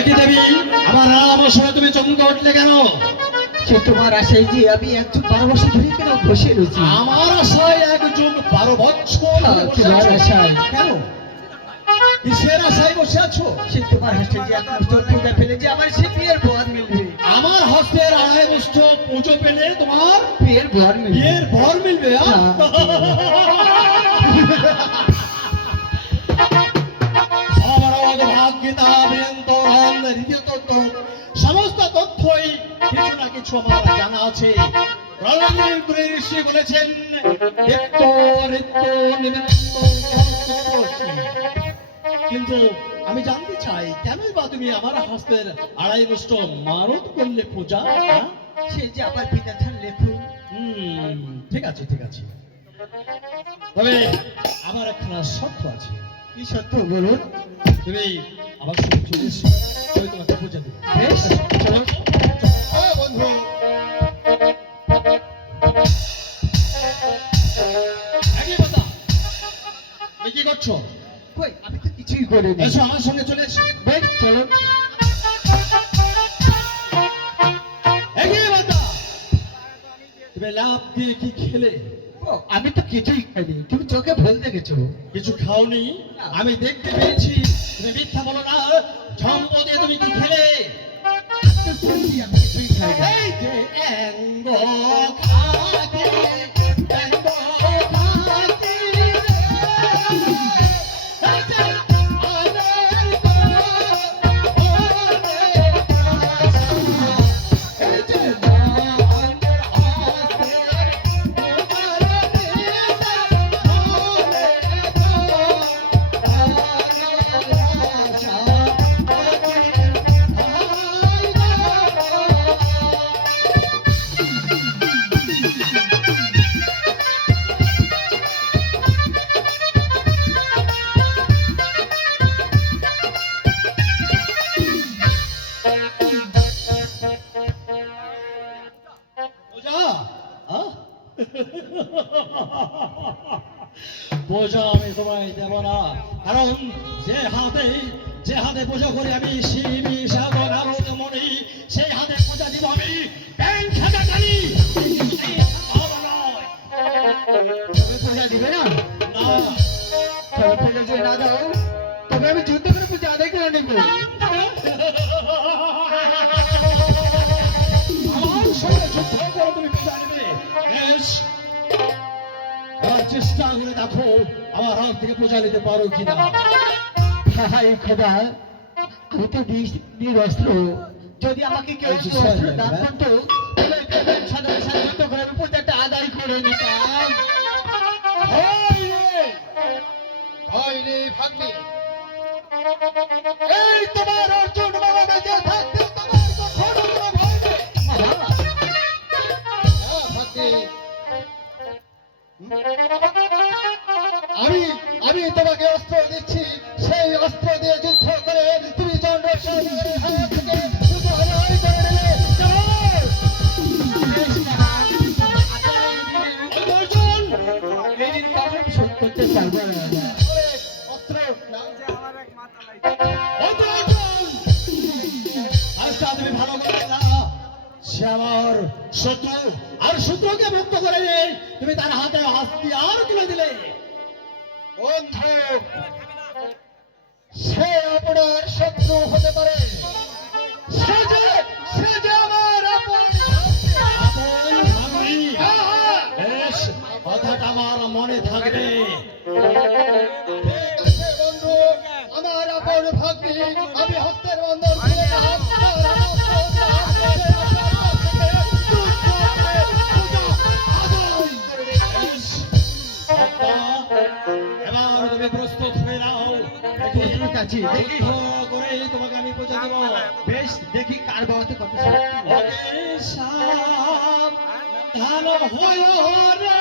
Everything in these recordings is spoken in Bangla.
একই দেবী আমার নাম শুনে তুমি চমকে উঠলে কেন? সে তোমার আশায় যে আমি একজন 12 বছর ধরে কেন বসে রয়েছি। আমার আশায় একজন 12 বছর ধরে বসে তোমার আছো? আশায়। কেন? কিসের আশায় বসে আছো? সে তোমার হাসে যে একমাত্র পূজা পেলে যে আমার সে বিয়ের বর মিলবে। আমার হস্তের 2.5 মুষ্ঠ পুজো পেলে তোমার বিয়ের বর মিলবে। বিয়ের ভর মিলবে? সমস্ত তথ্যই কিছু না কিছু আমার জানা আছে। ঋষি বলেছেন নিত্য নিত্য নিমিত্ত কিন্তু আমি জানতে চাই কেনই বা তুমি আমার হস্তের 2.5 মুষ্ঠ মারত করলে পূজা? সে যে আমার পিতা থান লেখু। ঠিক আছে ঠিক আছে, তবে আমার একখানা শর্ত আছে। কি সত্য বলুন? তুমি আমার সঙ্গে চলে এসো, আমি তোমাকে পূজা দেবো। বেশ চলো। বন্ধু একই কথা, তুমি কি করছো? কই আমি তো কিছুই করিনি। এসো আমার সঙ্গে চলে এসো। বেশ চলো। একই কথা, তুমি লাভ দিয়ে কি খেলে? ও, আমি তো কিছুই খাইনি, তুমি চোখে ভুল দেখেছো। কিছু খাওনি? আমি দেখতে পেয়েছি, তুমি মিথ্যা বলো না। ঝম্প দিয়ে তুমি কি খেলে? তো বলছি আমি কিছুই খাইনি। এই যে অ্যাঙ্গ খাকে, অ্যাঙ্গ খাকে রে, এই যে আনের গো, ওরে কাছা, এই যে মনের হাসে, তোমার নিদা মনে গো, আশা, বোঝা আমি তোমায় দেব না, কারণ যে হাতে পূজা করি আমি শিবী সাধন আরোদ মনি, সেই হাতে পূজা দিব আমি ব্যাংক খাতা কালি। তুমি পূজা দিবে না? না, তবে পূজা যদি না দাও তবে আমি যুদ্ধ করে পূজা আদায় করে নেবো। আমার সঙ্গে যুদ্ধ করে তুমি পূজা নেবে? বেশ, এবার চেষ্টা করে দেখো আমার হাত থেকে পূজা নিতে পারো কিনা। হাই খোদা, আমি তো নিরস্ত্র। যদি আমাকে কেউ একটু অস্ত্র দান করতো তবে সাধারণ সাথে যুদ্ধ করে আমি পূজাটা আদায় করে নিতাম। ভয় নেই ভাগ্নে, এই তোমার অর্জুন বাবা বেঁচে থাকতে তোমার কখনো কোনো ভয় নেই। ভাগ্নে, আমি তোমাকে অস্ত্র দিচ্ছি, সেই অস্ত্র দিয়ে যুদ্ধ করে তুমি চন্দ্রসেনের হাত থেকে পূজা আদায় করে নেবে। চলো। অর্জুন, এই দিন কখনো শোধ করতে পারবো না। অস্ত্র অর্জুন, আজটা তুমি ভালো করে না, সে আমার শত্রু, আর শত্রুকে মুক্ত করে দিয়ে তুমি তার হাতে হাতিয়ার তুলে দিলে। বন্ধু, সে আপনার শত্রু হতে পারে, সে যে আমার আপন ভাগ্নি। বেশ, কথাটা আমার মনে থাকবে। ঠিক আছে বন্ধু, আমার আপন ভাগ্নি, আমি হস্তের বন্ধন খুলে এবার তুমি প্রস্তুত হয়ে নাও। ঠিক আছে, দেখি করে তোমাকে আমি পৌঁছে দেব। বেশ দেখি কার বাবাতে কত শক্তি। সাবধান হয়ে রে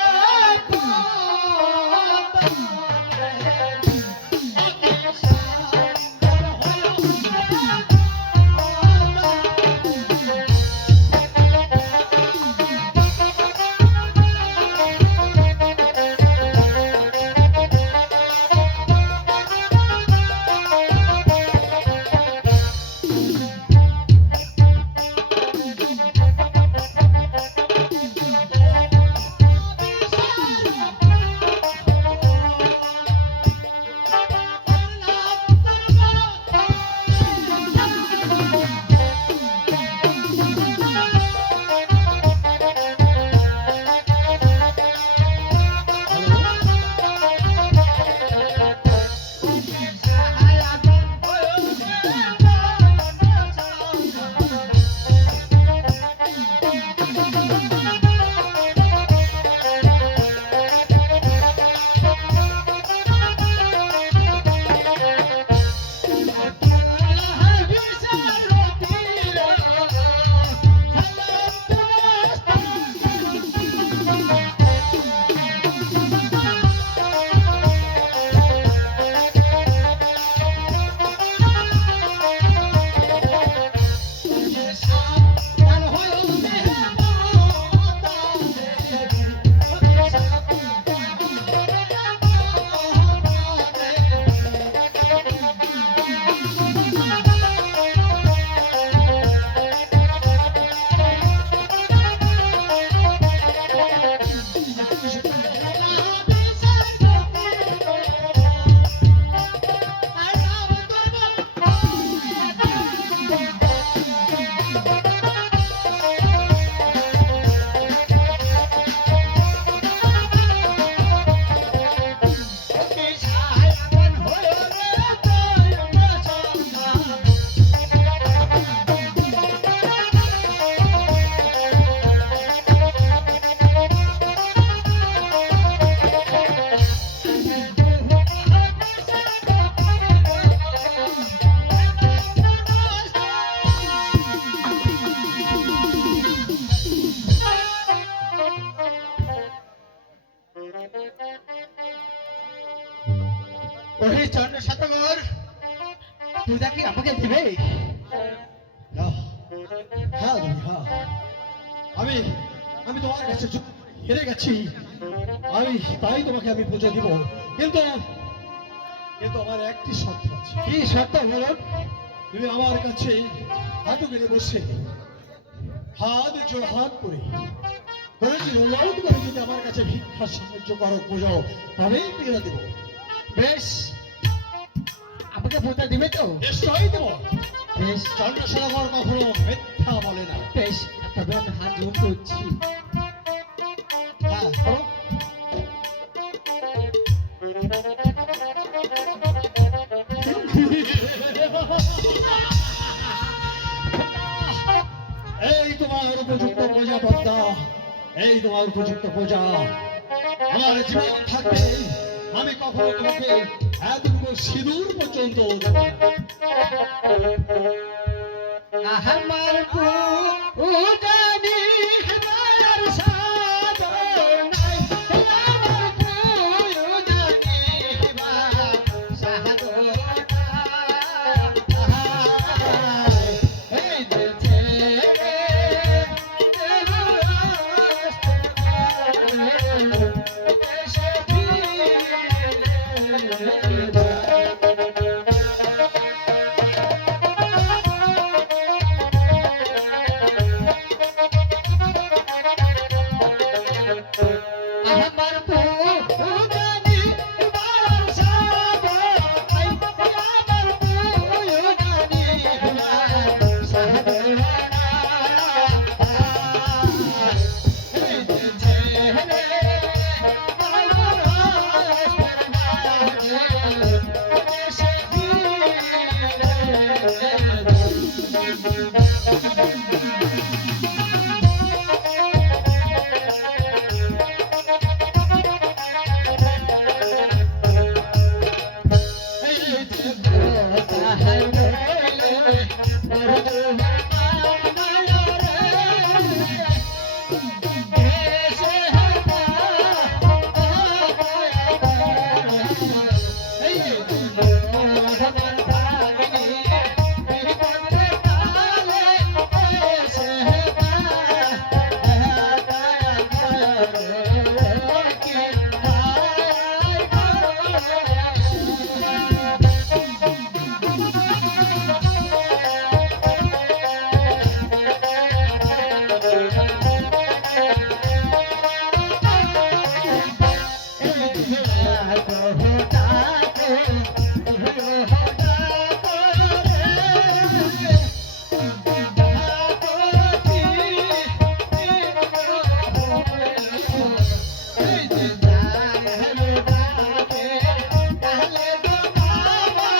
পূজা কি আমাকে দেবে? হ্যাঁ, হ্যাঁ দেবী, হ্যাঁ। আমি আমি তোমার কাছে হেরে গেছি, আমি তাই তোমাকে আমি পুজো দিব, কিন্তু কিন্তু আমার একটি শর্ত আছে। কি শর্ত বলুন? তুমি আমার কাছে হাঁটু গেলে বসে হাত জোড় হাত করে বলেছি অনুরোধ করে যদি আমার কাছে ভিক্ষার সাহায্য করো পুজো, তবেই পেয়ে দেবো। বেশ, আমাকে পূজা দিবে তো? নিশ্চয়ই দেবো। বেশ চন্দ্রশেখর কখনো মিথ্যা বলে না। বেশ, তবে আমি হাত জোর করছি। হ্যাঁ, করো। এই তোমার উপযুক্ত পূজা পদ্মা, এই তোমার উপযুক্ত পূজা। আমার জীবন থাকবে আমি কখনো তোমাকে এতটুকু সিঁদুর পর্যন্ত দেব না। আমার পূজা নিবার সাধনাই, আমার পূজা নিবার সাধনাই, এই যে ছেড়ে দেশে ফিরে আমার পূজা নিবার সাধনাই, আমার পূজা নিবার সাধনাই, এই যে ছেড়ে দেশে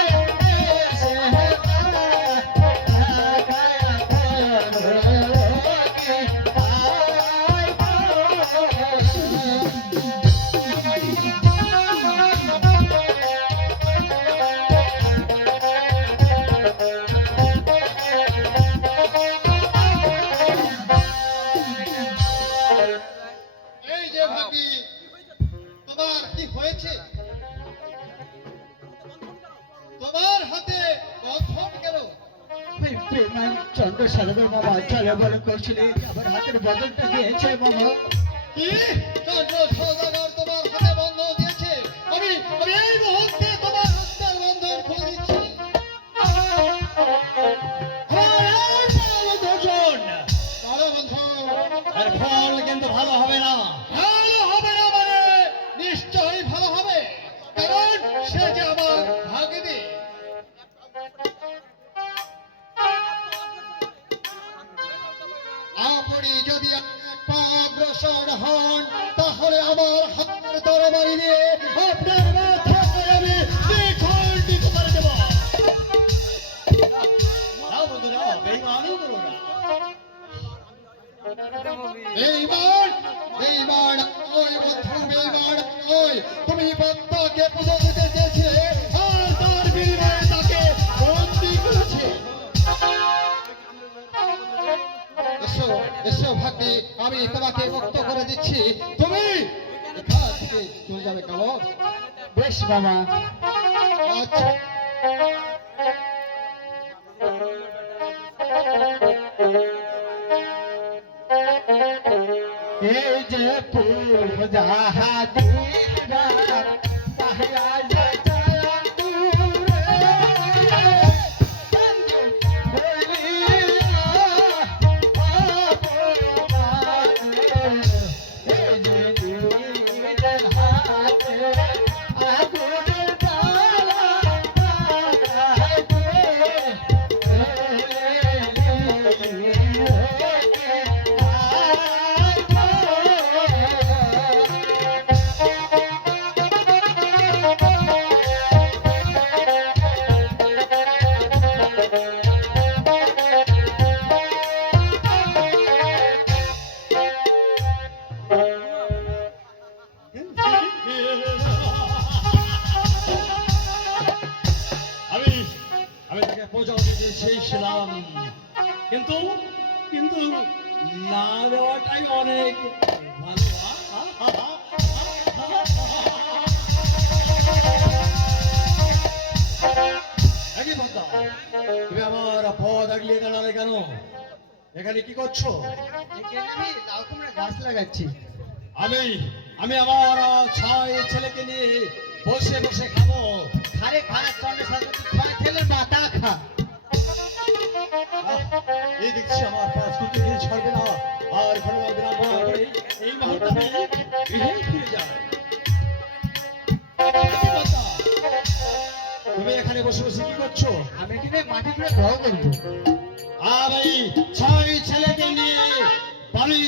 এই যে ভাবি, তোমার কি হয়েছে? তোমার হাতে বন্ধন কেন? চন্দ্রশেখর বাবা চলে বলে করছিলে, আমার হাতের বদলটা দিয়েছে বাবা। কি চন্দ্র সৌদাগর তোমার হাতে বন্ধন দিয়েছে? আমি আমি এই মুহূর্তে তোমার হাতের বন্ধন খুলে দিচ্ছি। কারো বন্ধন এর ফল কিন্তু ভালো হবে না। ভালো হবে না মানে নিশ্চয়ই ভালো হবে, কারণ সে যে আমার ভাগ্নে। আপনি যদি এক পা অগ্রসর হন, তাহলে আমার হাতের তরবারি দিয়ে আপনার মাথায় আমি দ্বিখণ্ডিত করে দেব। নাও বন্ধুরা, বেইমানি করো না। বেঈমান, বেঈমান ওই বন্ধু, বেঈমান ওই। তুমি পদ্মাকে পুজো দিতে চেয়েছিলে, আর তার বিনিময়ে তাকে বন্দী করেছে। এসো এসো ভাগ্নি, আমি তোমাকে মুক্ত করে দিচ্ছি। তুমি এখান থেকে চলে যাবে কেমন? বেশ বাবা। আচ্ছা যাহা দিরা তাহিয়া যায় দূরে বন্ধু বলিয়া এই যে নিজের হাতে আগুনের জ্বালা আমি আমি তাকে পৌঁছাতে চেয়েছিলাম, কিন্তু কিন্তু না দেওয়াটাই অনেক ভালো। একই কথা, তুমি আমার পথ আগলিয়ে দাঁড়ালে কেন? এখানে কি করছো? এখানে আমি লাউ কুমড়া গাছ লাগাচ্ছি। আমি আমি আমার ছয় ছেলেকে নিয়ে বসে বসে খাবো। খারে খারাপ চন্দ্র সাথে ছয় ছেলের মাথা খা। এই দেখছি আমার পাঁচ কুটি দিয়ে ছাড়বে না, আর কোনো বিড়ম্বনা করে এই মুহূর্তে আমি গৃহে ফিরে যাই। কি কথা? তুমি এখানে বসে বসে কি করছো? আমি এখানে মাটি করে ঘর করবো। আমি ছয় ছেলেকে নিয়ে বাড়ি